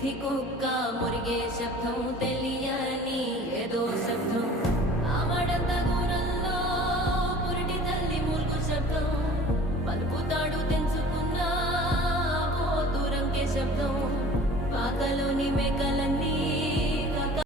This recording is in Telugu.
వీధి కుక్క మురిగే శబ్దం తెలియని ఏదో శబ్దం ఆమడంత దూరంలో పురిటి తల్లి మూల్గు శబ్దం పలుకుతాడు తెంచుకున్న పోతురంకే శబ్దం పాకలోని మేకలన్నీ